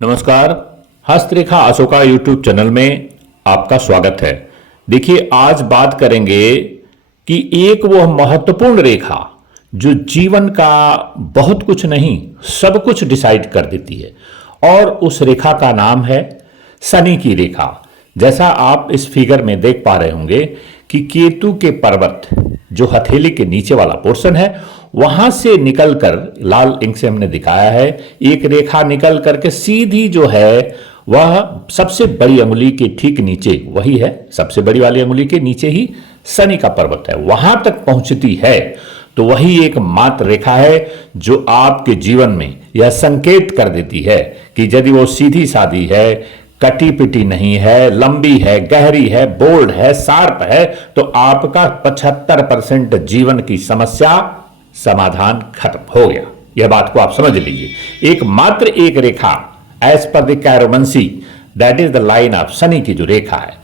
नमस्कार। हस्तरेखा Ashoka YouTube channel में आपका स्वागत है। देखिए, आज बात करेंगे कि एक वह महत्वपूर्ण रेखा जो जीवन का बहुत कुछ नहीं सब कुछ डिसाइड कर देती है, और उस रेखा का नाम है शनि की रेखा। जैसा आप इस फिगर में देख पा रहे होंगे कि केतु के पर्वत जो हथेली के नीचे वाला पोर्शन है वहां से निकलकर, लाल इंक से हमने दिखाया है, एक रेखा निकल करके सीधी जो है वह सबसे बड़ी अंगुली के ठीक नीचे, वही है सबसे बड़ी वाली अंगुली के नीचे ही शनि का पर्वत है, वहां तक पहुंचती है। तो वही एक मात्र रेखा है जो आपके जीवन में यह संकेत कर देती है कि यदि वो सीधी सादी है, कटी पिटी नहीं है, लंबी है, गहरी है, बोल्ड है, शार्प है, तो आपका 75% जीवन की समस्या समाधान खत्म हो गया। यह बात को आप समझ लीजिए। एक मात्र एक रेखा as per the chiromancy, that is the line of Shani की जो रेखा है,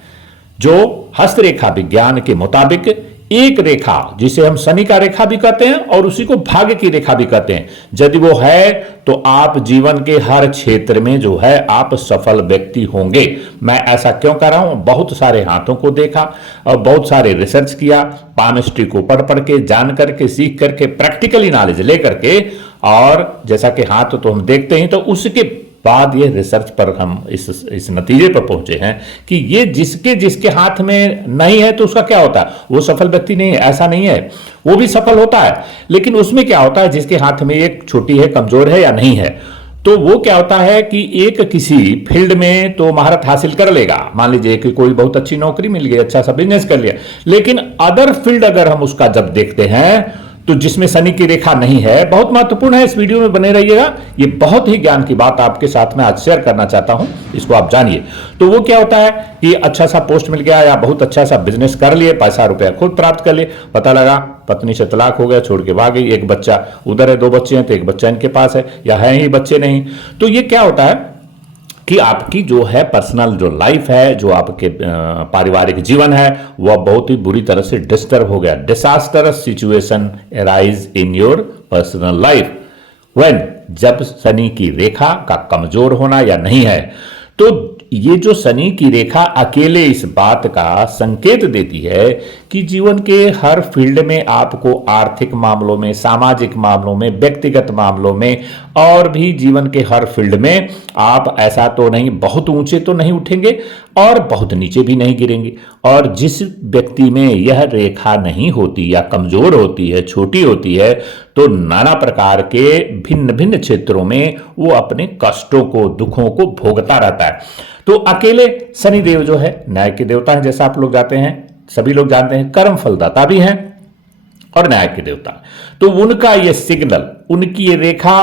जो हस्तरेखा विज्ञान के मुताबिक एक रेखा जिसे हम शनि का रेखा भी कहते हैं और उसी को भाग्य की रेखा भी कहते हैं, यदि वो है तो आप जीवन के हर क्षेत्र में जो है आप सफल व्यक्ति होंगे। मैं ऐसा क्यों कर रहा हूं? बहुत सारे हाथों को देखा और बहुत सारे रिसर्च किया, पामिस्ट्री को पढ़ पढ़ के, जान करके, सीख करके, प्रैक्टिकली नॉलेज लेकर के, और जैसा कि हाथ तो हम देखते हैं, तो उसके बाद ये रिसर्च पर हम इस नतीजे पर पहुंचे हैं कि ये जिसके हाथ में नहीं है तो उसका क्या होता है? वो सफल व्यक्ति नहीं है, ऐसा नहीं है। वो भी सफल होता है, लेकिन उसमें क्या होता है, जिसके हाथ में एक छोटी है, कमजोर है या नहीं है, तो वो क्या होता है कि एक किसी फील्ड में तो महारत हासिल कर लेगा, मान लीजिए कि कोई बहुत अच्छी नौकरी मिल गई, अच्छा सा बिजनेस कर लिया, लेकिन अदर फील्ड अगर हम उसका जब देखते हैं तो जिसमें शनि की रेखा नहीं है, बहुत महत्वपूर्ण है, इस वीडियो में बने रहिएगा। ये बहुत ही ज्ञान की बात आपके साथ में आज शेयर करना चाहता हूं, इसको आप जानिए। तो वो क्या होता है कि अच्छा सा पोस्ट मिल गया या बहुत अच्छा सा बिजनेस कर लिए, पैसा रुपया खुद प्राप्त कर लिए, पता लगा पत्नी से तलाक हो गया, छोड़ के भाग गई, एक बच्चा उधर है, 2 बच्चे हैं तो एक बच्चा इनके पास है, या है ही बच्चे नहीं। तो ये क्या होता है कि आपकी जो है पर्सनल जो लाइफ है, जो आपके पारिवारिक जीवन है, वह बहुत ही बुरी तरह से डिस्टर्ब हो गया। Disastrous situation arise in your personal life when, जब शनि की रेखा का कमजोर होना या नहीं है। तो ये जो शनि की रेखा अकेले इस बात का संकेत देती है कि जीवन के हर फील्ड में आपको आर्थिक मामलों में, सामाजिक मामलों में, व्यक्तिगत मामलों में और भी जीवन के हर फील्ड में आप ऐसा तो नहीं, बहुत ऊंचे तो नहीं उठेंगे और बहुत नीचे भी नहीं गिरेंगे। और जिस व्यक्ति में यह रेखा नहीं होती या कमजोर होती है, छोटी होती है, तो नाना प्रकार के भिन्न भिन्न क्षेत्रों में वो अपने कष्टों को, दुखों को भोगता रहता है। तो अकेले शनिदेव जो है न्याय के देवता हैं, जैसा आप लोग जाते हैं, सभी लोग जानते हैं, कर्म फलदाता भी हैं और न्याय के देवता। तो उनका ये सिग्नल, उनकी ये रेखा,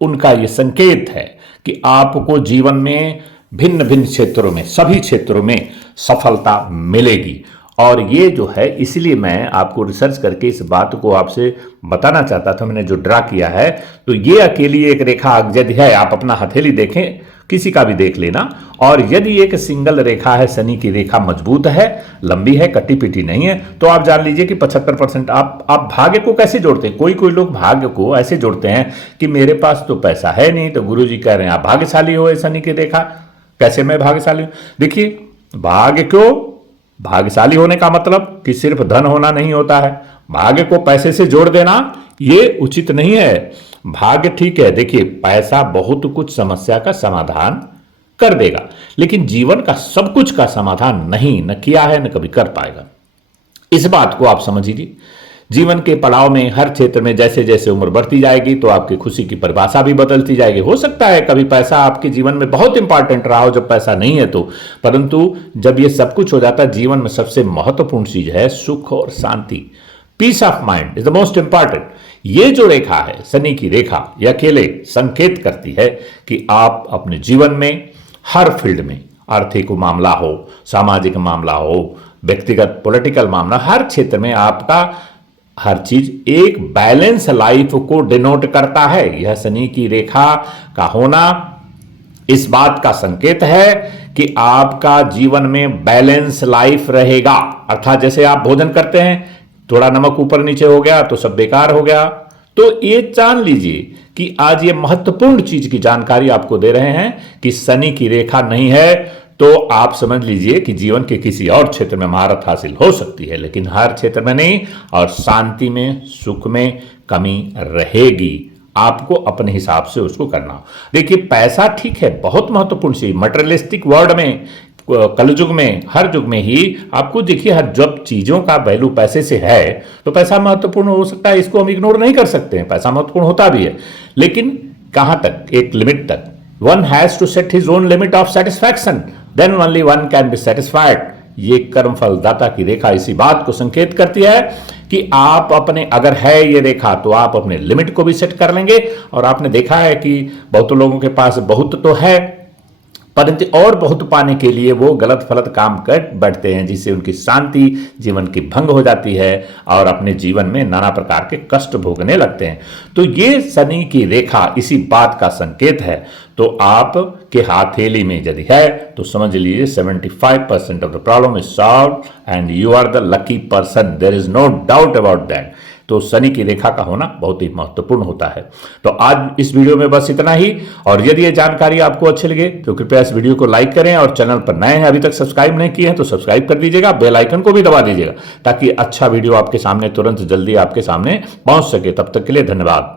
उनका ये संकेत है कि आपको जीवन में भिन्न भिन्न क्षेत्रों में, सभी क्षेत्रों में सफलता मिलेगी। और ये जो है, इसलिए मैं आपको रिसर्च करके इस बात को आपसे बताना चाहता था, मैंने जो ड्रा किया है। तो ये अकेली एक रेखा यदि है, आप अपना हथेली देखें, किसी का भी देख लेना, और यदि एक सिंगल रेखा है, शनि की रेखा मजबूत है, लंबी है, कटी पिटी नहीं है, तो आप जान लीजिए कि 75% आप भाग्य को कैसे जोड़ते हैं? कोई लोग भाग्य को ऐसे जोड़ते हैं कि मेरे पास तो पैसा है नहीं, तो गुरुजी कह रहे हैं आप भाग्यशाली हो, शनि की रेखा। कैसे मैं भाग्यशाली हूं? देखिए, भाग्य को, भाग्यशाली होने का मतलब कि सिर्फ धन होना नहीं होता है। भाग्य को पैसे से जोड़ देना ये उचित नहीं है। भाग्य ठीक है, देखिए पैसा बहुत कुछ समस्या का समाधान कर देगा, लेकिन जीवन का सब कुछ का समाधान नहीं, न किया है, न कभी कर पाएगा। इस बात को आप समझ लीजिए। जीवन के पड़ाव में, हर क्षेत्र में जैसे जैसे उम्र बढ़ती जाएगी तो आपकी खुशी की परिभाषा भी बदलती जाएगी। हो सकता है कभी पैसा आपके जीवन में बहुत इंपॉर्टेंट रहा हो जब पैसा नहीं है तो, परंतु जब ये सब कुछ हो जाता है, जीवन में सबसे महत्वपूर्ण चीज है सुख और शांति। Peace of mind is the most important. ये जो रेखा है, शनि की रेखा, यह अकेले संकेत करती है कि आप अपने जीवन में हर फील्ड में, आर्थिक मामला हो, सामाजिक मामला हो, व्यक्तिगत पॉलिटिकल मामला, हर क्षेत्र में आपका हर चीज एक बैलेंस लाइफ को डिनोट करता है। यह शनि की रेखा का होना इस बात का संकेत है कि आपका जीवन में बैलेंस लाइफ रहेगा। अर्थात जैसे आप भोजन करते हैं, थोड़ा नमक ऊपर नीचे हो गया तो सब बेकार हो गया। तो ये जान लीजिए कि आज ये महत्वपूर्ण चीज की जानकारी आपको दे रहे हैं कि शनि की रेखा नहीं है तो आप समझ लीजिए कि जीवन के किसी और क्षेत्र में महारत हासिल हो सकती है, लेकिन हर क्षेत्र में नहीं, और शांति में, सुख में कमी रहेगी। आपको अपने हिसाब से उसको करना। देखिए पैसा ठीक है, बहुत महत्वपूर्ण चीज, मटेरियलिस्टिक वर्ल्ड में, कलयुग में, हर युग में ही आपको देखिए हर जब चीजों का वैल्यू पैसे से है तो पैसा महत्वपूर्ण हो सकता है, इसको हम इग्नोर नहीं कर सकते हैं, पैसा महत्वपूर्ण होता भी है, लेकिन कहां तक, एक लिमिट तक। One has to set his own limit of satisfaction, then only one can be satisfied. ये कर्मफल दाता की रेखा इसी बात को संकेत करती है कि आप अपने, अगर है ये रेखा तो आप अपने लिमिट को भी सेट कर लेंगे। और आपने देखा है कि बहुत लोगों के पास बहुत तो है, परंतु और बहुत पाने के लिए वो गलत फलत काम कर बैठते हैं, जिससे उनकी शांति जीवन की भंग हो जाती है और अपने जीवन में नाना प्रकार के कष्ट भोगने लगते हैं। तो ये शनि की रेखा इसी बात का संकेत है। तो आप के हथेली में यदि है तो समझ लीजिए 75% of the problem is solved and you are the lucky person, there is no doubt about that. तो शनि की रेखा का होना बहुत ही महत्वपूर्ण होता है। तो आज इस वीडियो में बस इतना ही, और यदि ये जानकारी आपको अच्छी लगे तो कृपया इस वीडियो को लाइक करें, और चैनल पर नए हैं अभी तक सब्सक्राइब नहीं किए हैं तो सब्सक्राइब कर दीजिएगा, बेल आइकन को भी दबा दीजिएगा ताकि अच्छा वीडियो आपके सामने तुरंत जल्दी आपके सामने पहुंच सके। तब तक के लिए धन्यवाद।